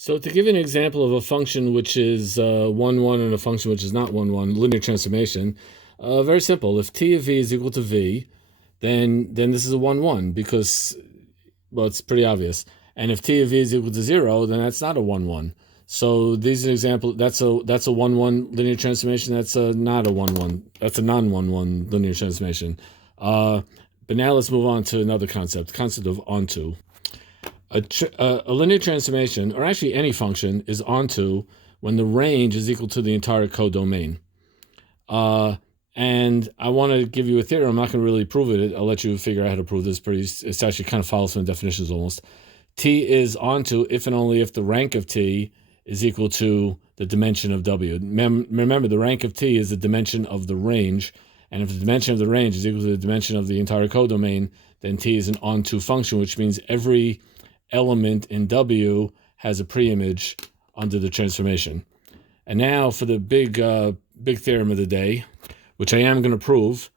So to give an example of a function which is 1, 1 and a function which is not 1, 1, linear transformation, very simple. If t of v is equal to v, then this is a 1, 1 because, well, it's pretty obvious. And if t of v is equal to 0, then that's not a 1, 1. So these are example. That's a 1, 1 linear transformation. That's not a 1, 1. That's a non-1, 1 linear transformation. But now let's move on to another concept, the concept of onto. A linear transformation, or actually any function, is onto when the range is equal to the entire codomain. And I want to give you a theorem. I'm not going to really prove it. I'll let you figure out how to prove this. It's actually kind of follows from the definitions almost. T is onto if and only if the rank of T is equal to the dimension of W. Remember, the rank of T is the dimension of the range. And if the dimension of the range is equal to the dimension of the entire codomain, then T is an onto function, which means every element in W has a preimage under the transformation. And now for the big theorem of the day, which I am going to prove.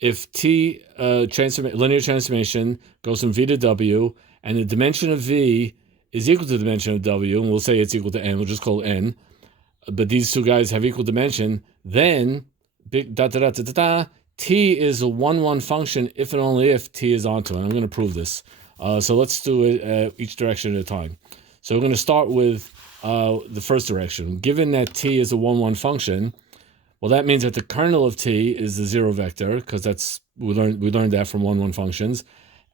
If T linear transformation goes from V to W, and the dimension of V is equal to the dimension of W, and we'll say it's equal to N, we'll just call it N, but these two guys have equal dimension, then T is a 1, 1 function if and only if T is onto it. I'm going to prove this. So let's do it each direction at a time. So we're going to start with the first direction. Given that T is a 1, 1 function, well, that means that the kernel of T is the 0 vector, because we learned that from 1, 1 functions.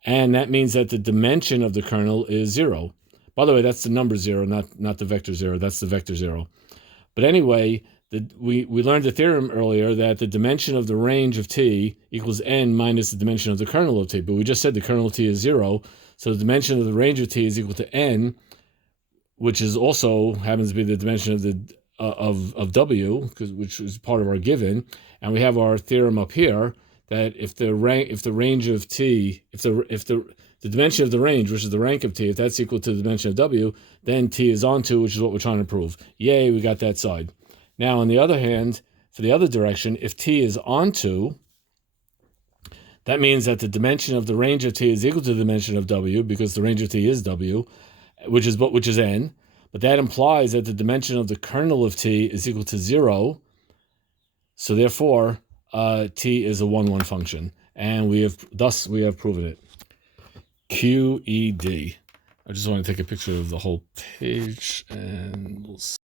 And that means that the dimension of the kernel is 0. By the way, that's the number 0, not the vector 0. That's the vector 0. But anyway, we learned the theorem earlier that the dimension of the range of T equals n minus the dimension of the kernel of T. But we just said the kernel of T is 0. So the dimension of the range of T is equal to n, which is also happens to be the dimension of the of W, which is part of our given. And we have our theorem up here that if the range of T, if the dimension of the range, which is the rank of T, if that's equal to the dimension of W, then T is onto, which is what we're trying to prove. Yay, we got that side. Now, on the other hand, for the other direction, if T is onto, that means that the dimension of the range of T is equal to the dimension of W, because the range of T is W, which is N. But that implies that the dimension of the kernel of T is equal to 0. So therefore, T is a 1, 1 function. And we have proven it. QED. I just want to take a picture of the whole page, and we'll see.